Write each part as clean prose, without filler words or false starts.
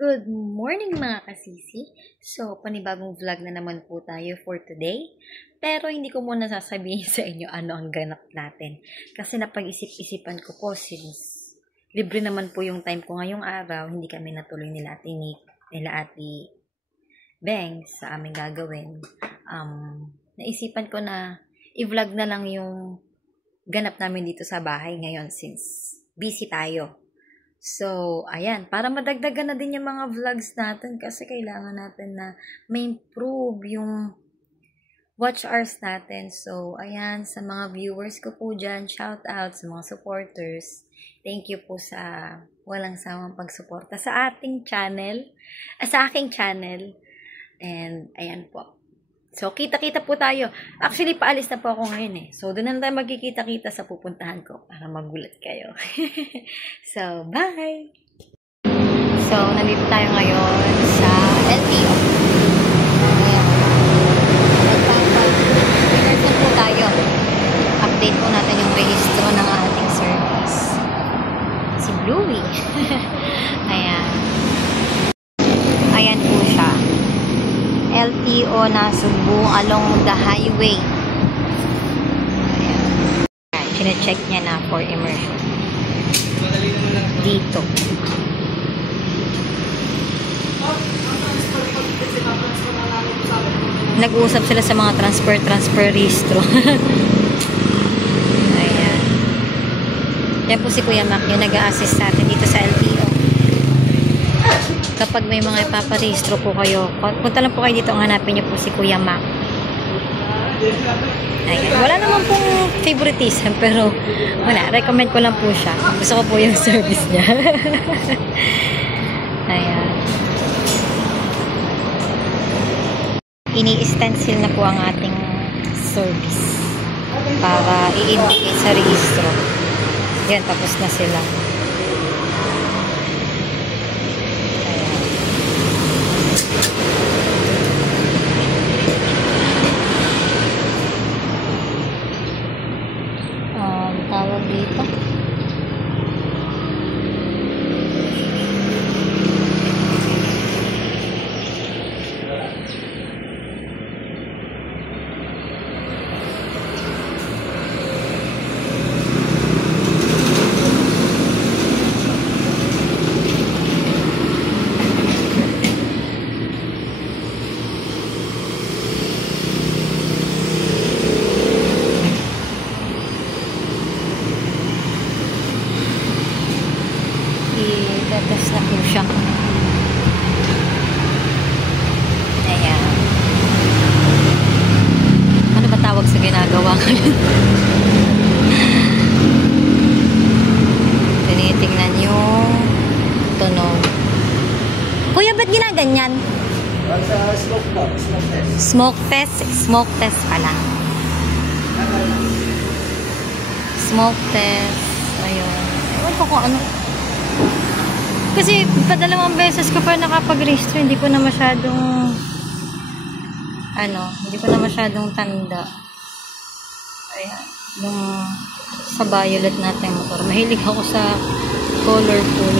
Good morning mga kasisi! So, panibagong vlog na naman po tayo for today. Pero hindi ko muna sasabihin sa inyo ano ang ganap natin. Kasi napag-isip-isipan ko po since libre naman po yung time ko ngayong araw, hindi kami natuloy nila Ate Nick, nila Ate Beng sa aming gagawin. Naisipan ko na i-vlog na lang yung ganap namin dito sa bahay ngayon since busy tayo. So, ayan, para madagdagan na din yung mga vlogs natin kasi kailangan natin na ma-improve yung watch hours natin. So, ayan, sa mga viewers ko po dyan, shout out sa mga supporters. Thank you po sa walang sawang pagsuporta sa ating channel, sa aking channel. And, ayan po. So, kita-kita po tayo. Actually, paalis na po ako ngayon eh. So, doon na tayo magkikita-kita sa pupuntahan ko para magulat kayo. So, bye! So, nandito tayo ngayon sa LTO. Ayan. Nagpapag-rehearsal po tayo. Update po natin yung rehistro ng ating service. Si Bluey. Ayan. Ayan po siya. LTO na Subo along the highway. Ayan. Chine-check niya na for immersion. Dito. Nag-uusap sila sa mga transfer registro. Ayan. Yan po si Kuya Mac, yung nag-a-assist sa atin dito sa LTO. Kapag may mga ipaparehistro po kayo, punta lang po kayo dito, ang hanapin niyo po si Kuya Mac. Ayan. Wala naman pong favoritism, pero wala, recommend ko lang po siya. Gusto ko po yung service niya. Ayan. Ini-stencil na po ang ating service para i-indicate sa registro. Yan, tapos na sila. Tawag dito. I-test na po siya. Ayan. Ano ba tawag sa ginagawa ngayon? Tinitingnan yung tunog. Kuya, ba't ginaganyan? Smoke test. Smoke test pala. Smoke test. Ayun. Ewan ko kung ano. Kasi padalawang beses ko pa nakapag-register, hindi ko na masyadong tanda. Ayan, yung sa violet natin motor. Mahilig ako sa colorful.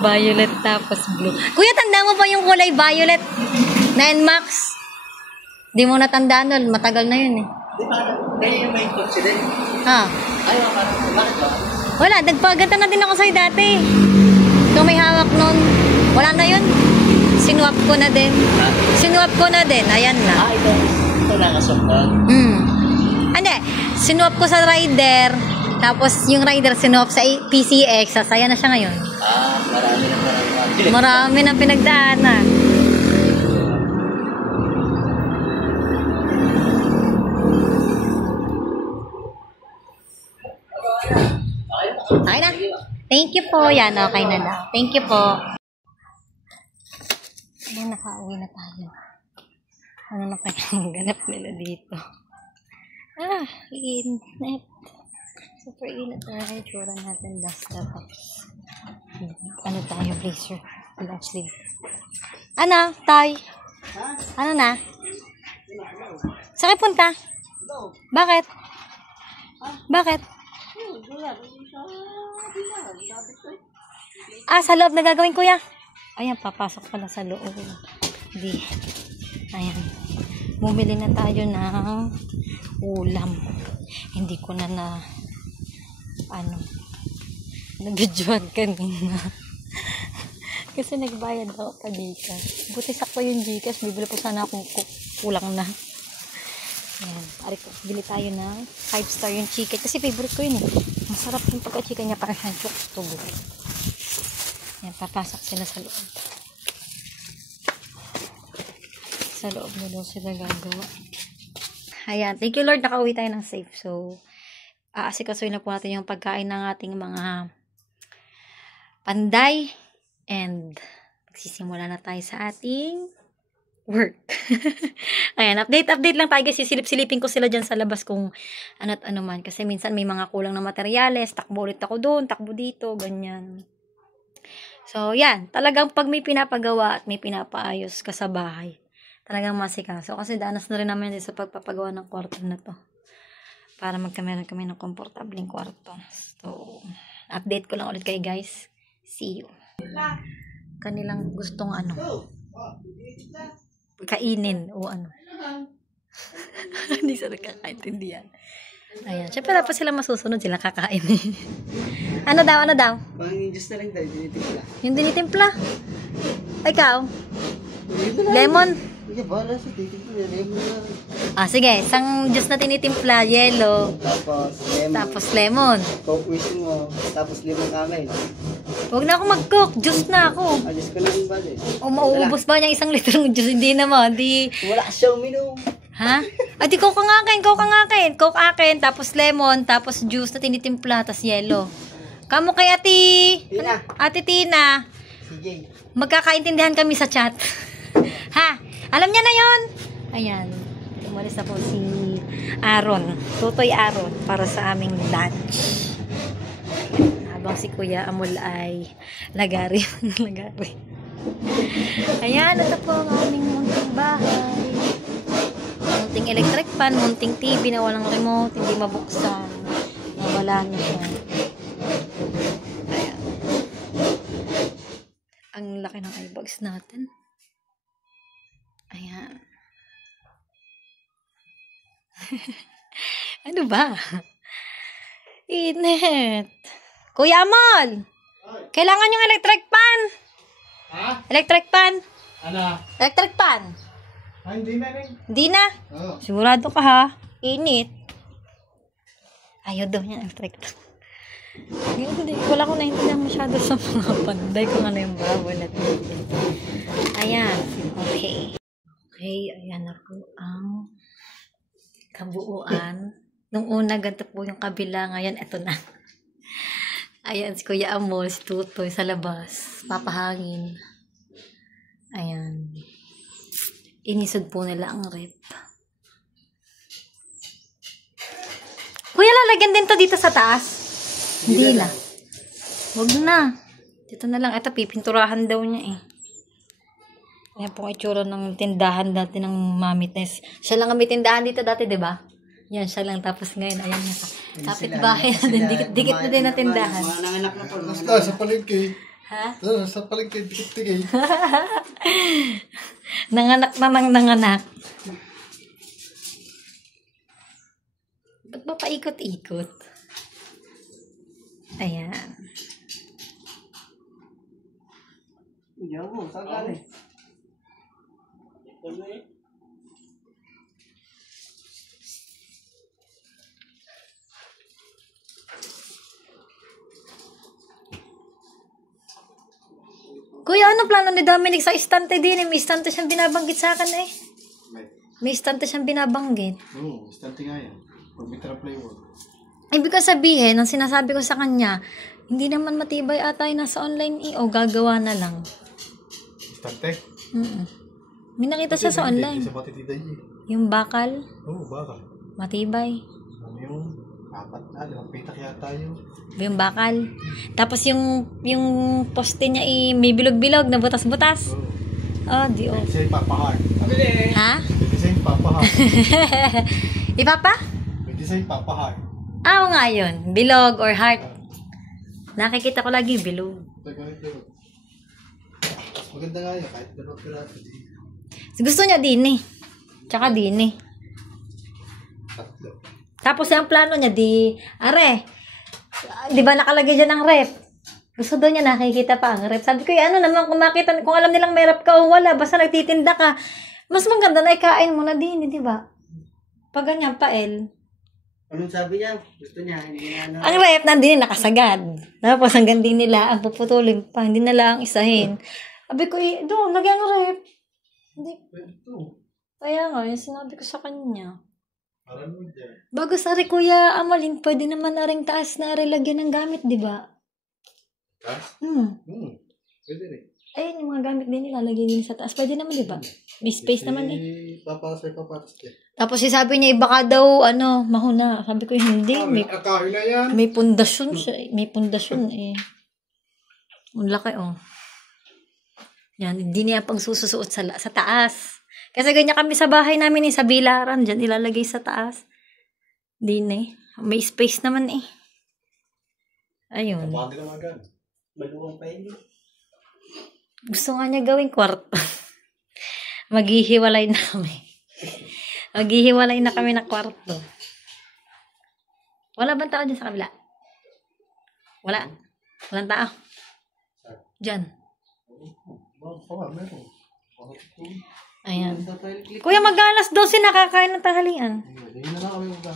Violet tapos blue. Kuya, tanda mo pa yung kulay violet na NMAX? Di mo natandaan nun, matagal na yun eh. Kaya yung may kotse din? Ha? Ayaw, bakit ba? Wala, nagpaganta na din ako sa'yo dati. So may hawak nun. Wala na yun. Sinwap ko na din. Sinwap ko na din. Ayan na. Ito nakasok na. Hindi. Sinwap ko sa rider. Tapos yung rider sinwap sa PCX. Sasaya na siya ngayon. Marami na pinagdaanan. Okay na. Thank you po. Yan, okay na daw. Thank you po. Ayan, nakauwi na tayo. Ano na kaya ang ganap nila dito? Init. Super init na itsura natin. Duster tops. Ano tayo, blazer? Long sleeve. Ano, Tay? Ano na? Saan kayo punta? Bakit? Bakit? Ah, sa loob na gagawin, kuya. Ayan, papasok pala sa loob. Di. Ayan. Bumili na tayo ng ulam. Hindi ko na nabidyoan kanina. Kasi nagbayad ako pa dito. Buti sakto yung Gcash. Bibili po sana akong kulang na. Ayan. Ari ko, bili tayo ng 5-star yung chicken. Kasi favorite ko yun eh. Masarap yung pagka-chicken niya para siyang chokstugo. Ayan, papasok sila sa loob. Sa loob na daw sila gagawa. Ayan, thank you Lord, nakauwi tayo ng safe. So, aasikasuhin na po natin yung pagkain ng ating mga panday. And, magsisimula na tayo sa ating work. Ayan, update lang tayo guys. Sisilip-silipin ko sila dyan sa labas kung ano at ano man. Kasi minsan may mga kulang na materyales. Takbo ulit ako doon, takbo dito, ganyan. So, yan. Talagang pag may pinapagawa at may pinapaayos ka sa bahay, talagang masikaso. Kasi danas na rin namin sa pagpapagawa ng kwarto na to. Para magkameron kami ng komportabling kwarto. So, update ko lang ulit kayo guys. See you. Kanilang gustong kainin o ano. Hindi sila kakaintindihan. Ayan. Siyempre dapat sila masusunod, sila kakain. Ano daw? Panging Diyos na rin tayo, dinitimpla. Yung dinitimpla? Ikaw? Lemon? Hindi, bahala sa titimpla. Lemon na rin. Sige. Isang juice na tinitimpla, yellow. Tapos lemon. Coke whisk mo. Tapos limang kamay. Huwag na ako mag-cook. Juice na ako. Alis ko na yung bali. O mauubos ba niya 1 litrong juice? Hindi naman. Wala siyang minom. Ha? Di coke ang akin. Coke akin. Tapos lemon. Tapos juice na tinitimpla. Tapos yellow. Kamo kay Tina. Ate Tina. CJ. Magkakaintindihan kami sa chat. Ha? Alam niya na yon. Ayan. Umalis na po si Aaron. Tutoy Aaron para sa aming lunch. Habang si Kuya Amol ay lagari. Ayan, ito po ang aming munting bahay. Munting electric fan, munting TV na walang remote, hindi mabuksan. Nawala na siya. Ayan. Ang laki ng eyebags natin. Ayan. Ano ba? Init. Kuya Amol! Kailangan yung electric pan! Ha? Electric pan! Ano? Electric pan! Hindi na rin. Hindi na? Oo. Sigurado ka ha? Init. Ayaw daw niya electric pan. Hindi. Wala ko naintindihan masyado sa mga panday kung ano yung bawal natin. Ayan. Okay. Okay. Ayan na po ang kabuuan. Nung una, ganito po yung kabila. Ngayon, eto na. Ayan, si Kuya Amol, si Tutoy sa labas. Papahangin. Ayan. Inisod po nila ang rep. Kuya, lalagyan din to dito sa taas? Hindi na. Huwag na. Dito na lang. Ito, pipinturahan daw niya eh. Ayan po ang itsura ng tindahan dati ng Mami Tess. Siya lang ang may tindahan dito dati, diba? Yan, siya lang. Tapos ngayon, ayan nga. Kapit-bahay na din. Dikit na din na tindahan. Mga nanganak na po. Basta sa palengke. Ha? Sa palengke, dikit-dikit. Nanganak na ng nanganak. Ba't ba paikot-ikot? Ayan. Iyaw mo, saan galing? Kuya, ano plano ni Dominic sa istante din? May istante siyang binabanggit sa akin eh. May istante siyang binabanggit. Oo, istante nga yan. Pag may traplaywood. Ibig ko sabihin, ang sinasabi ko sa kanya, hindi naman matibay ata yung nasa online o gagawa na lang. Istante? May nakita siya sa online. Sa patitiday eh. Yung bakal, Oo, baka. matibay. Ano yung 4 na, 5 pitak yata yun. Yung bakal. Tapos yung poste niya may bilog-bilog na butas-butas. Oo. Oh, di oh. Pwede sa'yo papahard. Ha? Pwede sa'yo papahard. Ipapa? Pwede sa'yo papahard. Oo nga yun. Bilog or heart. Nakikita ko lagi bilog. Maganda nga yun, kahit dalawang piraso. Gusto niya din eh. Tsaka din eh. Tatlo. Tapos yung plano niya, di ba nakalagay dyan ang rep? Gusto doon niya nakikita pa ang rep. Sabi ko, ano naman, kung makita, kung alam nilang may rep ka o wala, basta nagtitinda ka, mas maganda na ikain mo na din, di ba? Pag ganyan, pael. Anong sabi niya? Gusto niya, hindi na ano. Ang rep, nandun nakasagad. Tapos hanggang din nila, ang puputulin pa, hindi na lang isahin. Sabi ko, doon, lagyan ng rep. Hindi. Kaya nga, yung sinabi ko sa kanya. Bago sa Kuya Amalin, pwede naman na rin taas na lagyan ng gamit, di ba? Taas? Pwede rin. Ayun, yung mga gamit din nila, lagyan din sa taas. Pwede naman, di ba? May space naman eh. Paparas. Tapos sabi niya, baka daw, mahuna. Sabi ko, hindi. Akahin na yan. May pundasyon siya. May pundasyon eh. Ang laki, oh. Yan, hindi niya pang sususuot sa taas. Kasi ganyan kami sa bahay namin sa bilaran. Diyan ilalagay sa taas. Din eh. May space naman eh. Ayun. Kapag naman gan. Maluwang pa yun. Gusto nga niya gawing kwarto. Maghihiwalay na kami. Maghihiwalay na kami ng kwarto. Wala bang tao dyan sa kabila? Wala. Walang tao. Diyan. Ayan. Kuya, mag-alas 12 nakakain ng tanghalian. Hindi na lang kami magka.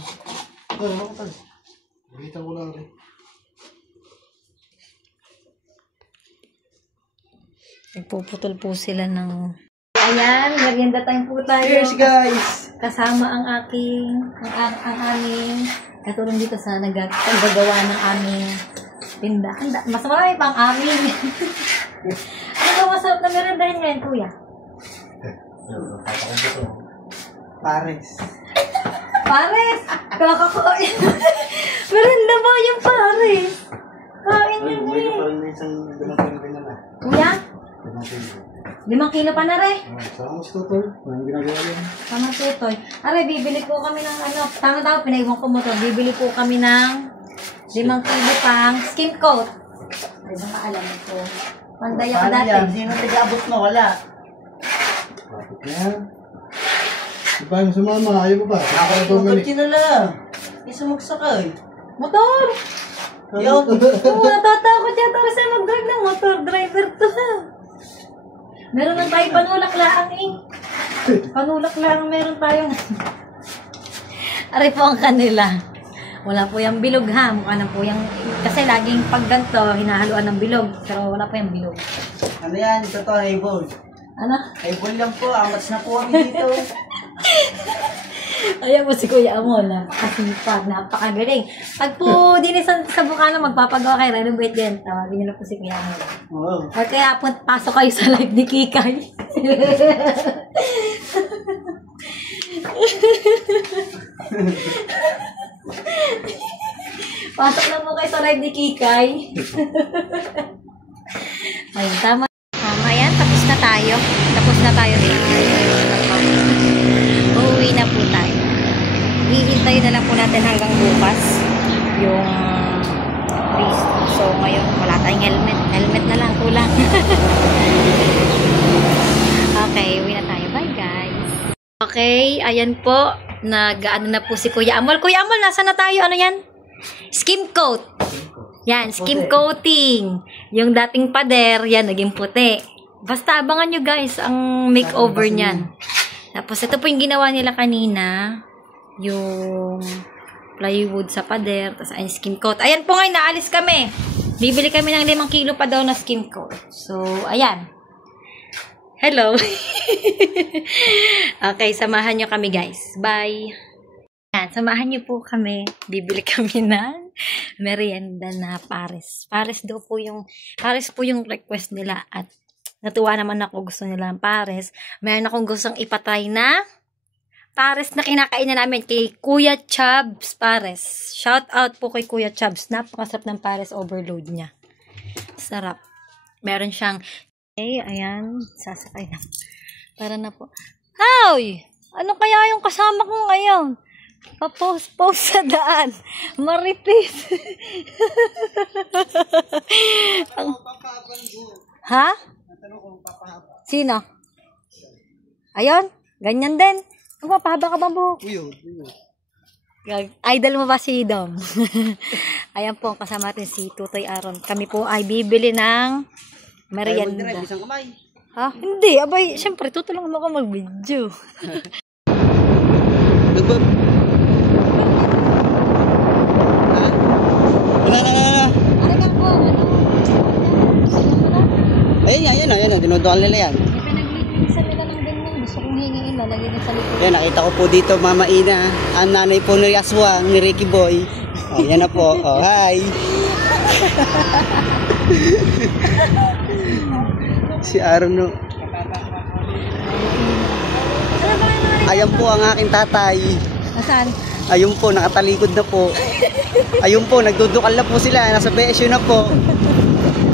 Ano ka tayo? Nakita ko lang rin. Nagpuputol po sila ng... Ayan, merienda time po tayo. Cheers, guys! Kasama ang aming katulong dito sa naggagawa ng aming tindahan. Mas marami pang amin. Ano ba masarap na meriendahin ngayon, kuya? Pares. Pares! Kakakain. Merienda ba yung pares? Kain Ay, yun may eh. pa rin na isang limang kilo na. Kuya? 5 kilo pa na rin. Sama mo sa tutor. Anong ginagawa yan? Tama tutoy. Aray, bibili po kami ng tama-tama, pinaiwan ko mo to. Bibili po kami ng 5 kilo pang skim coat. Ay, baka alam ko. Pandaya ka Paano yan? dati. Sino nag-abot mo? Wala. Bakit na yan? Di ba yung sumama? Ayaw mo ba? Nakakagod na lang. Isa magsakay. Motor! Yo! Oo, natatakot yata kasi mag-drive ng motor. Driver to ha. Meron lang tayo panulak lang eh. Panulak lang meron tayong. Aray po ang kanila. Wala po yung bilog ha. Mukha na po yung... Kasi laging pag ganito, hinahaluan ng bilog. Pero wala po yung bilog. Ano yan? Ito to, highball. Ano? Highball lang po. Amats na po kami dito. Ayan po si Kuya Amol. Napakasipag. Napakagaling. Pag po din sa Bukana, magpapagawa kayo. Renovate din. Tawagin niyo na po si Kuya Amol. Oo. Or kaya pasok kayo sa live ni Kikay. Pasok lang po kayo sa live ni Kikay. Ayun, tama. Ayan, tapos na tayo. Tapos na tayo dito. Uuwi na po tayo. Hihintay na lang po natin hanggang bukas yung race. So, ngayon, wala tayong helmet. Helmet na lang, kulang. Okay, uwi na tayo. Bye, guys. Okay, ayan po. Nag-ano na po si Kuya Amol. Kuya Amol, nasa na tayo? Ano yan? Skim coat. Yan, skim coating. Yung dating pader, yan, naging puti. Basta abangan nyo guys ang makeover niyan. Tapos ito po yung ginawa nila kanina. Yung plywood sa pader. Tapos ay skim coat. Ayan po ngayon, naalis kami. Bibili kami ng 5 kilo pa daw na skim coat. So, ayan. Hello. Okay, samahan nyo kami guys. Bye. Ayan, samahan nyo po kami. Bibili kami ng merienda na pares. Pares po yung request nila at natuwa naman ako, gusto nila ng pares. Mayroon akong gustong ipatry na pares na kinakain na namin kay Kuya Chubbs Pares. Shout out po kay Kuya Chubbs. Napakasarap ng pares, overload niya. Sarap. Meron siyang ayan, sasakay na. Para na po. Hoy! Ano kaya yung kasama ko ngayon? Pa-post-post sa daan. Maritis. Ha? Sino? Ayun, ganyan din. Magpapahaba ka bang buhok? Idol mo ba si Dom? Ayan po, kasama natin si Tutoy Aaron. Kami po ay bibili ng merienda. Isang kamay. Ha? Hindi, abay, syempre, tutulungan mo ako mag-video. Ano ka po? Ayun, dinudukan nila yan. Pinaglilisan nila ng ganyan. Gusto kong hingin, lalagyan sa likod. Yan, nakita ko po dito, Mama Ina, ang nanay po ni Aswang, ni Ricky Boy. Oh, yan na po. Oh, hi. Si Arno. Ayan po ang aking tatay. Nasaan? Ayun po, nakatalikod na po. Ayun po, nagdudukal na po sila. Nasa BSU na po.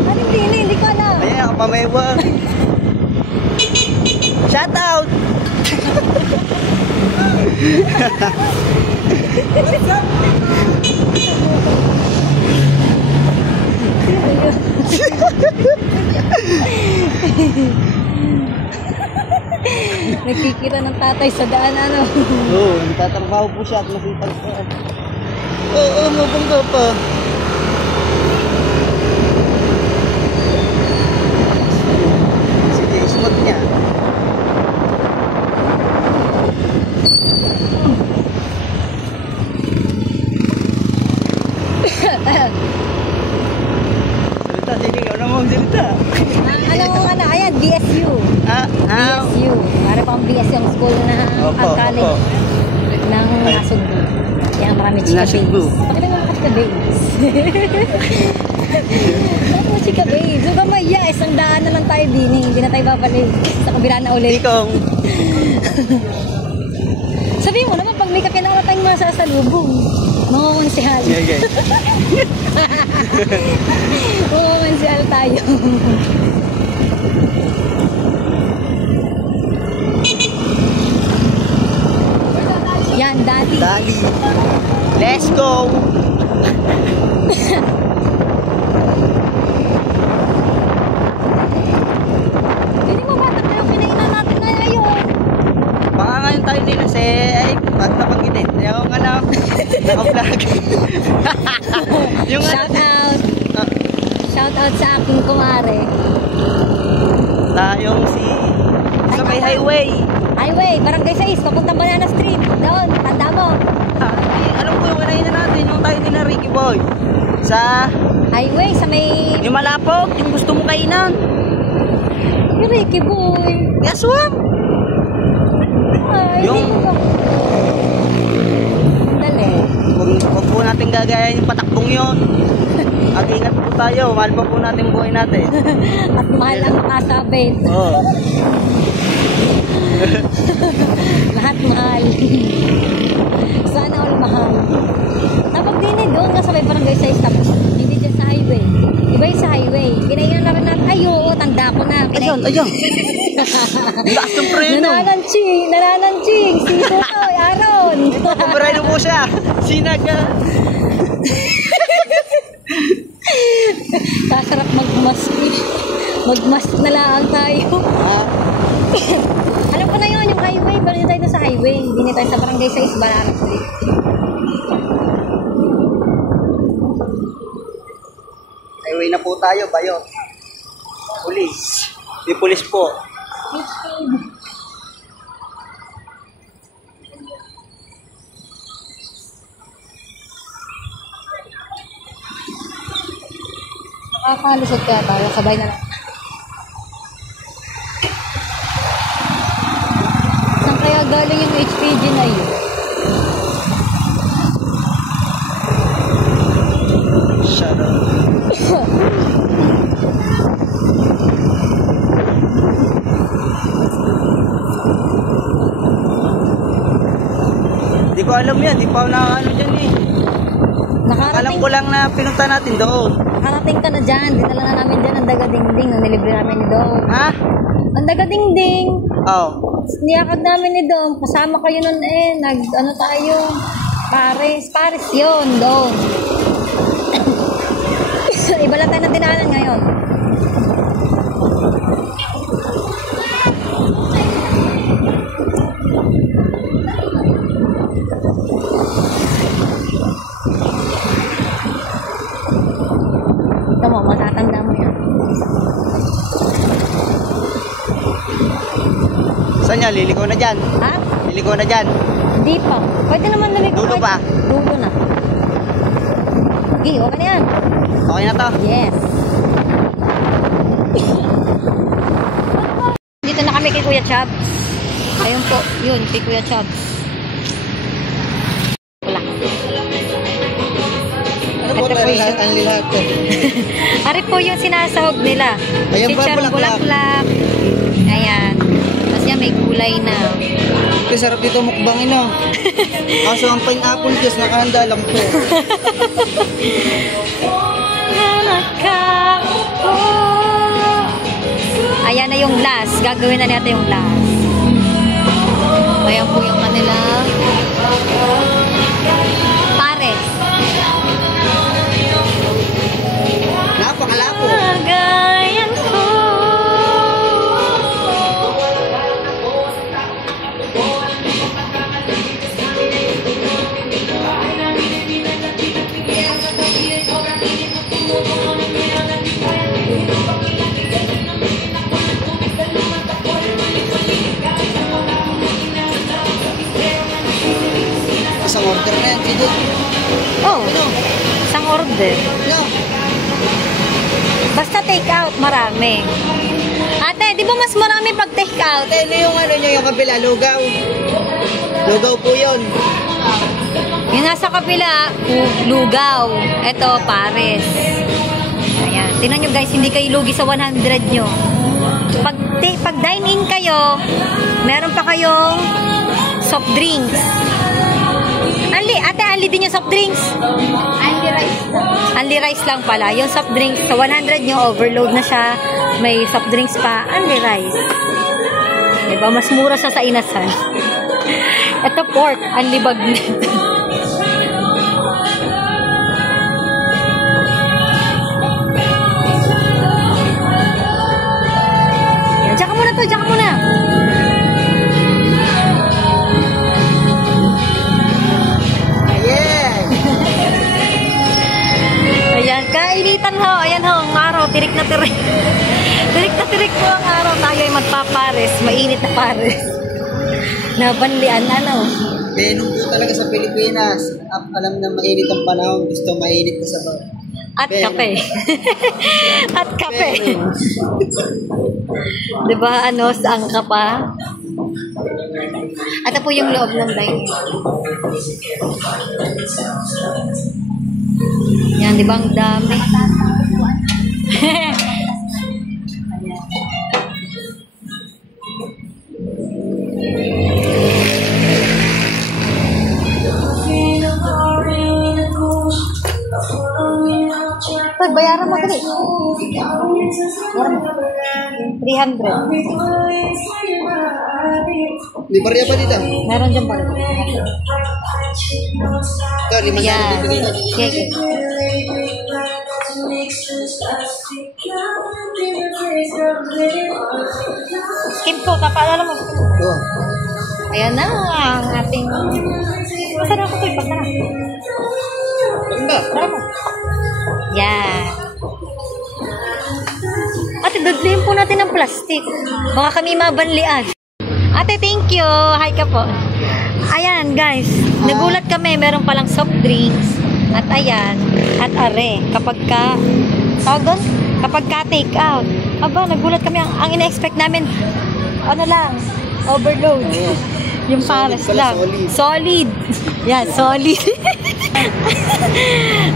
Ano hindi ko alam. Ayan, nakapamewa. Shout out! Nagkikita ng tatay sa daan, ano? Oo, nagtatrabaho po siya at masipag po. Oo, mabangga pa. Sige, smooth niya. Salita, sige, ikaw naman magsalita. Ano, ayan, BSU. BSU. Para pang BSU ang school na Opo, college ng Nasugbu. Yan, marami chika Nasugbu. babes. Pakita mo mga chika babes. Bakit mo chika babes? Huwag ka maya, isang daan na lang tayo dining. Hindi na tayo babalik. Sa kabila na ulit. Ikaw. Sabihin mo naman, pag may kakilala tayong mga sasalubong, mangungonsihal. Okay. Mangungonsihal tayo. Yan, daddy. Dali. Let's go. Hindi mo ba tayo kinainan natin ngayon? Baka ngayon tayo din kasi ay pag napanggitin. Ayaw nga na naka-vlog. Yung Shout out. Shout out sa aking kumare. tayong si sa may highway. Highway, Barangay 6, papuntang Banana Street. Doon, tanda mo. Alam ko yung kinainan natin yung tayo din na Ricky Boy. Sa Highway, sa may... yung malapot, yung gusto mong kainan. Yung Ricky Boy. Aswang. Ay, Yung- hindi ko ba? Dali. Huwag po natin gagayahin yung patakbong yun. Mag-ingat po tayo, mahal pa po natin buhay natin. At mahal ang makasabit. Oo. Lahat mahal. Sana all mahal. Tapos din doon nga sa may barangay 6, tapos hindi dyan sa highway. Iba yung sa highway. Kinainan na rin natin. Ay, oo, tanda ko na. Ayun. Lakas ng preno. Nanananching. Si Tutoy, Aaron. Ito, paborito po siya. Sinaga. Sasarap magmask. Magmask na lang tayo. Alam ko na yun, yung highway. Balik tayo sa highway. Hindi na tayo sa barangay 6, Banana Street. Highway na po tayo, bayo. Pulis. May pulis po. Nakakalusot kaya tayo. Sabay na lang. Saan kaya galing yung HPG na yun? Shut up. Hindi ko alam yan. Di pa ako nakakano dyan eh. Alam ko lang na pinunta natin doon. Nakarating ka na dyan. Dinala na namin dyan ang daga-dingding na nilibre namin ni Dong. Ha? Ang daga-dingding. Oh. niyakad namin ni Dom. Kasama kayo nun eh. Ano tayo? Paris yun, doon. Iba lang tayo ng dinaanan ngayon. Ito mo, matatanda mo yan. Saan yan? Liliko na dyan. Ha? Liliko na dyan. Hindi pa. Pwede naman naligo. Dulo pa? Dulo na. Okay, okay na yan. Okay na to. Yes. Dito na kami kay Kuya Chubbs. Ayun po, yun, kay Kuya Chubbs. Wala. Ano po ang lahat ko? Ari po yung sinasahog nila. Ayan pa, Chicharong bulaklak. Ayan. Tapos yan, may gulay na. Kasi sarap dito mukbangin oh. Kaso ang pineapple juice nakahanda lang po. Ayan na yung last. Gagawin na natin yung last. Ayan po yung kanila. Pares. Napakalapo. Kagayan ko. Isang order na yan, Kidot. Oh, isang order. No. Basta take out, marami. Ate, di ba mas marami pag take out? Ano yung ano nyo, yung kabila, lugaw. Lugaw po yun. Yung nasa kapila, lugaw. Ito, pares. Ayan. Tingnan nyo guys, hindi kayo lugi sa 100 nyo. Pag dine-in kayo, meron pa kayong soft drinks. Ate, anli din yung soft drinks? Anli rice lang. Anli rice lang pala. Yung soft drinks, sa 100 nyo, overload na siya. May soft drinks pa, anli rice. Diba? Mas mura siya sa inasan. Ito pork, anli bagnet. Diyan ka muna to, diyan ka muna. Ayan, kainitan ho. Ayan ho, ang araw, tirik na tirik. Tirik na tirik po ang araw. Tayo ay magpapares. Mainit na pares. Nabanlian, ano? Venom po talaga sa Pilipinas. Alam na mainit ang panahon. Gusto mainit na sa bawah. At kape. At kape. Diba, ano, saan ka pa? Ito po yung loob ng dining. Yan, di ba ang dami? Pag bayaran mo dali. Bayaran mo. 300. Di pa rin pa dito. Meron dyan pala. Ito, 500 Yan. dito. Okay. Skim coat, napaalala mo. Oh. Ayan na ang ating... Masarap ako ito, ipagtara. Ganda. Tara mo. Yan. Ate, dudlihin po natin ng plastic. Baka kami mabanlian. Ate, thank you. Hi ka po. Ayan, guys. Nagulat kami. Meron palang soft drinks. At ayan. At are. Kapag ka... Tawag doon? Kapag ka take out. Aba, nagulat kami. Ang ina-expect namin, ano lang, overload. Yung pares lang. Solid. Solid. Yan, solid.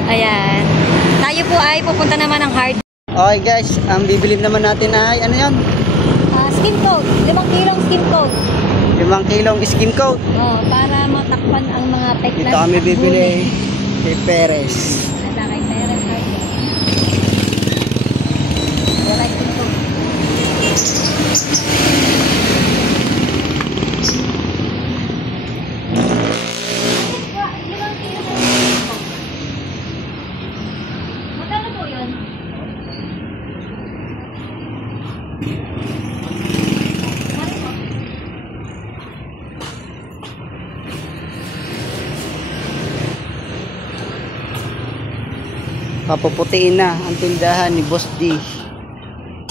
Ayan. Tayo po ay pupunta naman ng hard. Okay guys, ang bibilib naman natin ay, ano yun? Skin coat. 5 kilong skin coat. 5 kilong skin coat. Oh, para matakpan ang mga peklas. Dito kami bibili kay Perez. Nasa kay Perez. Wala skin coat. Papuputiin na ang tindahan ni Boss D.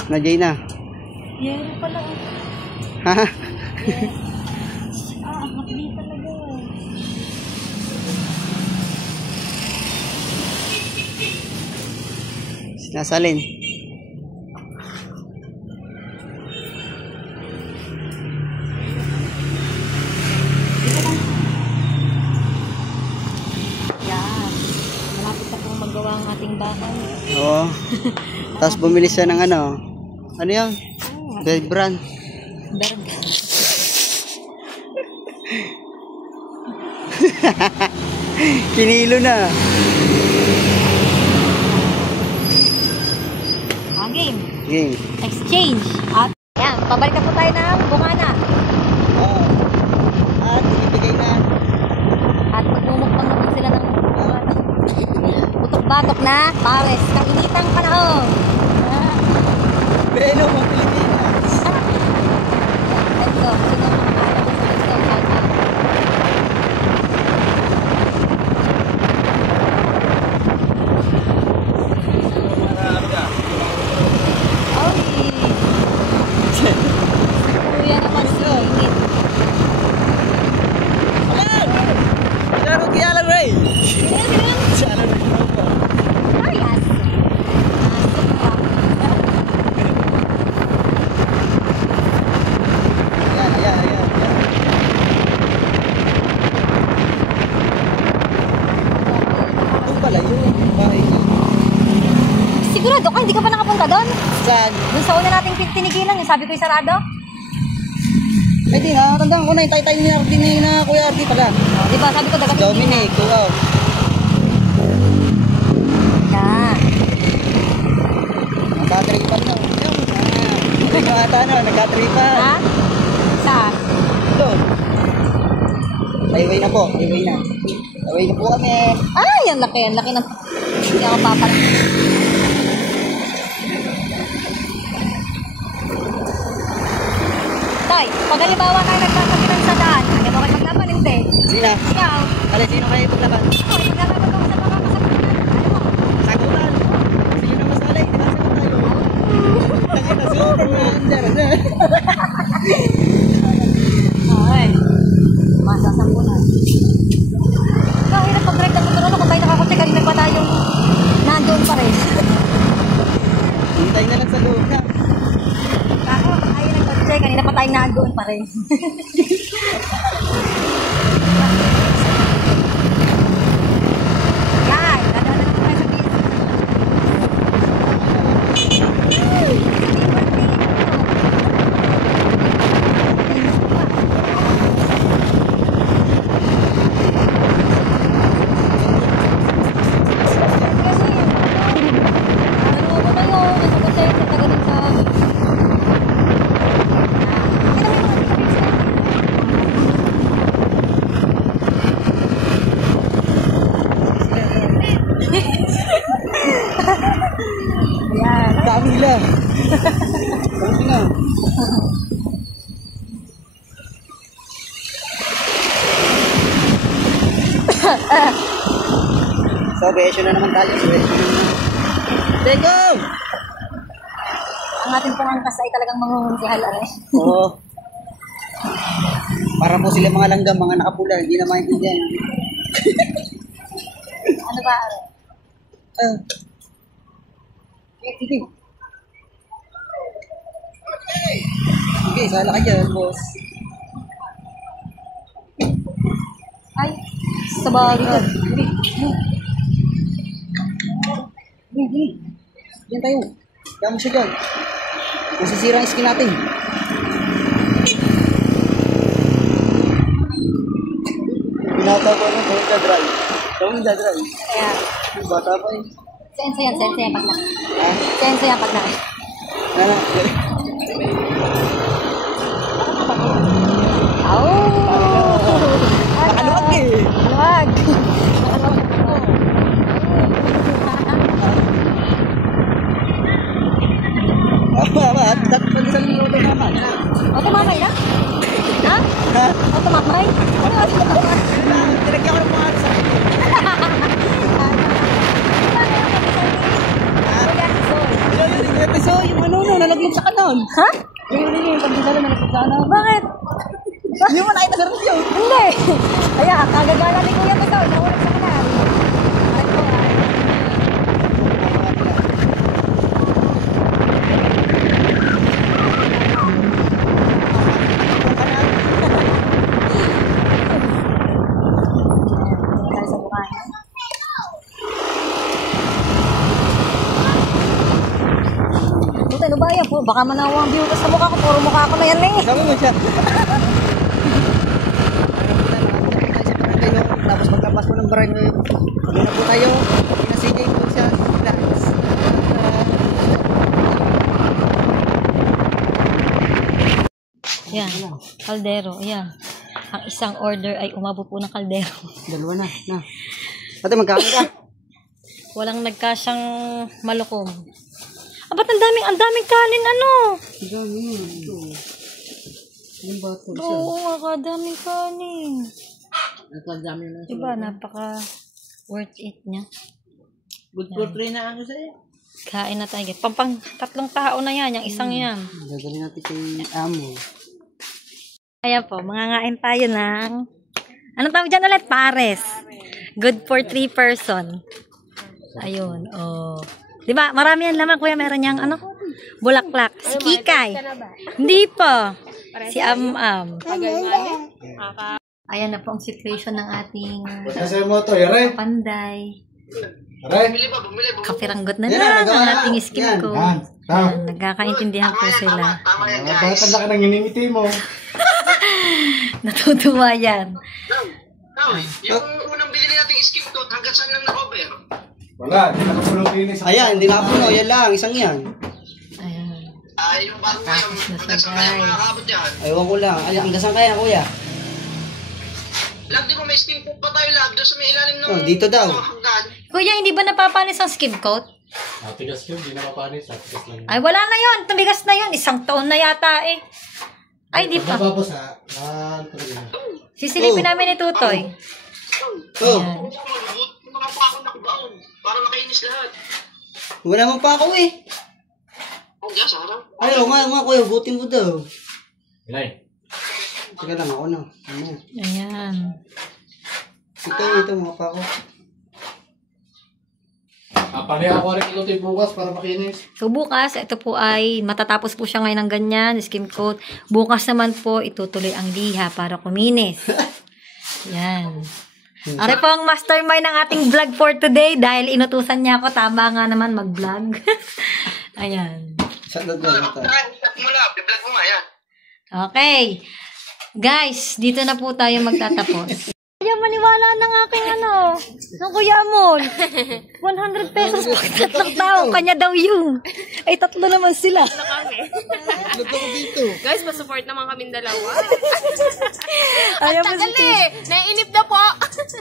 Na Jay na. Yero pala. Ha? Makli talaga. Sinasalin. Yan. Malapit na pong magawa ang ating bahay. Oo. Tapos bumili siya ng ano. Ano yan? Bear brand. Berga. Kinilo na. Game. Game. Exchange. At yan, pabalik na po tayo ng bungana. Oo. At ibigay na. At magmumukbang naman sila ng bungana. Putok-batok na pares. Kainitang panahon. Pero mga Pilipinas. Let's go. Sino ang makakala sa let's go? Shout out. Ay! Kuya naman singit. Laro kaya lang, Ray. Sana rin ako. Ay, aso. Aso pa. Ayan. Ito pala yun. Bahay niya. Sigurado ka, hindi ka pa nakapunta doon? Saan? Doon sa una nating tinigilan, yung sabi ko yung sarado. Ay di nga, tandaan ko na yung tay-tay ni na Kuya Ardi pala. Di ba, sabi ko dagat Dominic, wow. Yan. Nagkatripan na. Yung ata na, nagkatripan. Ha? Saan? Doon. Highway na po, highway na. Highway na po kami. Ay, ang laki ng... Hindi ako papala. Tay, pag halimbawa kayo nagpapagilan sa daan, ano mo kayo maglaban, hindi? Sina? Ikaw, Sino kayo paglaban? okay, maglaban ko sa mga kasagutan. Ano mo? Sagutan. Sino na masalay? Di ba sagot tayo? Nakita na Superman. Ay, masasampunan. Kahirap pag-drive ng motor, kung tayo nakakotse, kanina pa tayong nandoon pa rin. Hintay na lang sa loob na. Kako, ayaw ng kotse, kanina pa tayong nandoon pa rin. Yan, dadaan na naman tayo sa business. Dami nila. Dami na. So, besyo na naman tayo. Teko! Ang ating pong angkas ay talagang mangunguntihal, ano eh. Oo. Para po sila mga langgam, mga nakapula. Hindi na maintindihan. Ano ba? Sige. Okay, sala ka dyan, boss. Ay, sa bagay. Hindi. Yan tayo. Kaya mo siya dyan. Masisira ang skin natin. Binata ko ano, gawin ka drive. Gawin ka drive. Kaya, Bata pa eh. sense yan pag na. Ha? Sense yan pag na. Ano? Oh! Nakaluwag eh. Luwag! Dapat isang minuto naman. O, tumamay na? Ha? Ha? O, tumamay? Tinagyan ko ng mga sa Ha? Yung pagkisala na nagsasana. Bakit? Hindi mo nakita sa review. Hindi. Kaya, kagagala ni Kuya to. Nakulit sa kanal. Ay po, ay. Tayo sa bukan. Buta, ano ba yan? Baka manawang view sa mukha ko. Puro mukha ko na yan eh. Sabi mo siya. Tapos pagkapas mo ng barangay, pag na po tayo, pinasigay po siya. Relax. Yan, kaldero. Yan. Ang isang order ay umabot po ng kaldero. Dalawa na. Ate, magkakain ka? Walang nagkasyang malukom. Ah, ba't ang daming kanin, ano? Dami. Ito. Yung bato. Oo, kadaming kanin. Nagkadami na. Diba, napaka worth it niya. Good for 3 na ako sa'yo. Kain na tayo. Pampang 3 tao na yan, yung isang yan. Gagawin natin kay Amo. Kaya po, mangangain tayo ng... Anong tawag dyan ulit? Pares. Good for 3 person. Ayun, oh. Diba, marami yan laman, kuya. Meron niyang, ano? Bulaklak. Si Kikay. Hindi po. Si Am-Am. Ayan na po ang situation ng ating Kasi mo to, yare. panday. Yare. Kapiranggot na lang ang ating skin ko. Yan. Ayan, nagkakaintindihan po sila. Bakit ang laki ng inimiti mo? Natutuwa yan. Yung unang binili nating skim coat, hanggang saan lang na-cover? Wala, hindi nakapulong kinis. Ayan, hindi nakapuno. Yan lang, isang yan. Ayan. Yung bago mo yung hanggang saan kaya makakabot yan? Ewan ko lang. Ay, hanggang saan kaya, kuya? Lab, di ba may skim coat pa tayo, Lab? Doon sa may ilalim ng... Oh, dito daw. Hanggan. Kuya, hindi ba napapanis ang skin coat? Tigas yun, hindi na mapanis. Tigas lang. Ay, wala na yun. Tumigas na yun. 1 taon na yata eh. Ay, di pa. Nababos ha. Talaga na. Sisilipin namin ni Tutoy. Oh, Ayan. Yung mga pa ako nakabaon, para makainis lahat. wala man pa ako eh. Ang gas, araw. Ayaw nga, kuya. Butin mo daw. Ilay. Teka lang, ako na. Ano? Ayan. Ito, mga pa ako. Paniya ako rin ilutin bukas para makinis. So, bukas, ito po ay matatapos po siya ngayon ng ganyan, skim coat. Bukas naman po, itutuloy ang liha para kuminis. Yan. Ari po ang mastermind ng ating vlog for today dahil inutusan niya ako. Tama nga naman mag-vlog. Ayan. Saan na ito? Stop mo na, biblog mo nga yan. Okay. Guys, dito na po tayo magtatapos. Kaya maniwala ng aking ng Kuya Amol. 100 pesos po. 3 tao. Kanya daw yung. Ay, 3 naman sila. Guys, masupport naman kami dalawa. Ayaw mo si Naiinip na po.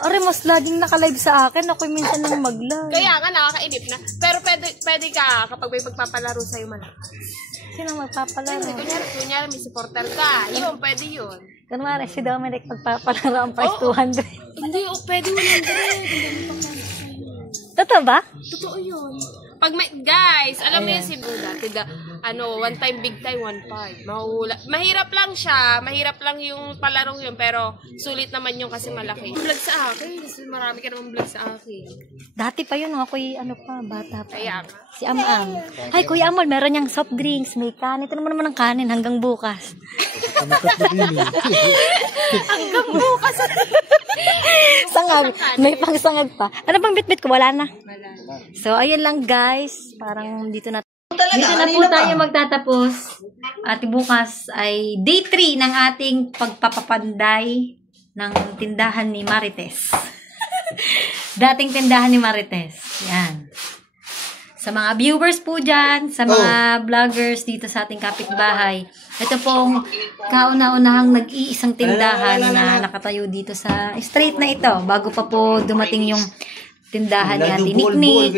Are, mas laging naka-live sa akin. Ako'y minsan nang mag-live. Kaya nga, nakakainip na. Pero pwede ka kapag may magpapalaro sa'yo malakas. Sino magpapalaro? Kunyari may supporter ka. Yun, pwede yun. Kunwari, si Dominic magpapalaro ang price 200. Hindi, pwede 100. Totoo ba? Totoo yun. Pag may, guys, alam mo yun si Buda, one time, big time, 1.5. Mahula. Mahirap lang siya, mahirap lang yung palarong yun, pero sulit naman yung kasi malaki. Vlog sa akin, marami ka naman vlog sa akin. Dati pa yun, ako'y bata pa. Kaya nga. Si Am-Am. Ay, Kuya Amol, meron niyang soft drinks, may kanin. Ito naman ng kanin hanggang bukas. Hanggang bukas. Sangag. May pangsangag pa. Ano pang bitbit ko? Wala na. So, ayun lang guys. Parang dito na. Dito na po tayo magtatapos. At bukas ay day 3 ng ating pagpapapanday ng tindahan ni Marites. Dating tindahan ni Marites. Yan. Sa mga viewers po dyan, sa mga vloggers dito sa ating kapitbahay, ito pong kauna-unahang nag-iisang tindahan na nakatayo dito sa street na ito. Bago pa po dumating yung tindahan ni Ate Niknik,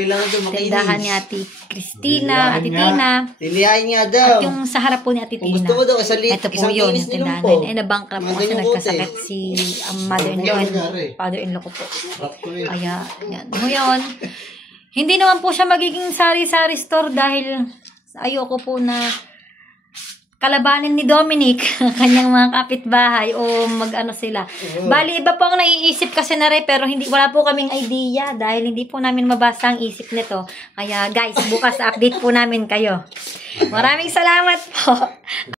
tindahan ni Ate Christina, Ate Tina, Tilihain nga daw. at yung sa harap po ni Ate Kung Tina. gusto mo daw, Ito po yun, yung tindahan namin. Eh, nabankrupt po kasi nagkasakit si mother-in-law and father-in-law ko po. Kaya, yan. Ngayon, hindi naman po siya magiging sari-sari store dahil ayoko po na kalabanin ni Dominic, kanyang mga kapitbahay, o mag-ano sila. Bali, iba po ang naiisip kasi na rin, pero wala po kaming idea dahil hindi po namin mabasa ang isip nito. Kaya guys, bukas update po namin kayo. Maraming salamat po.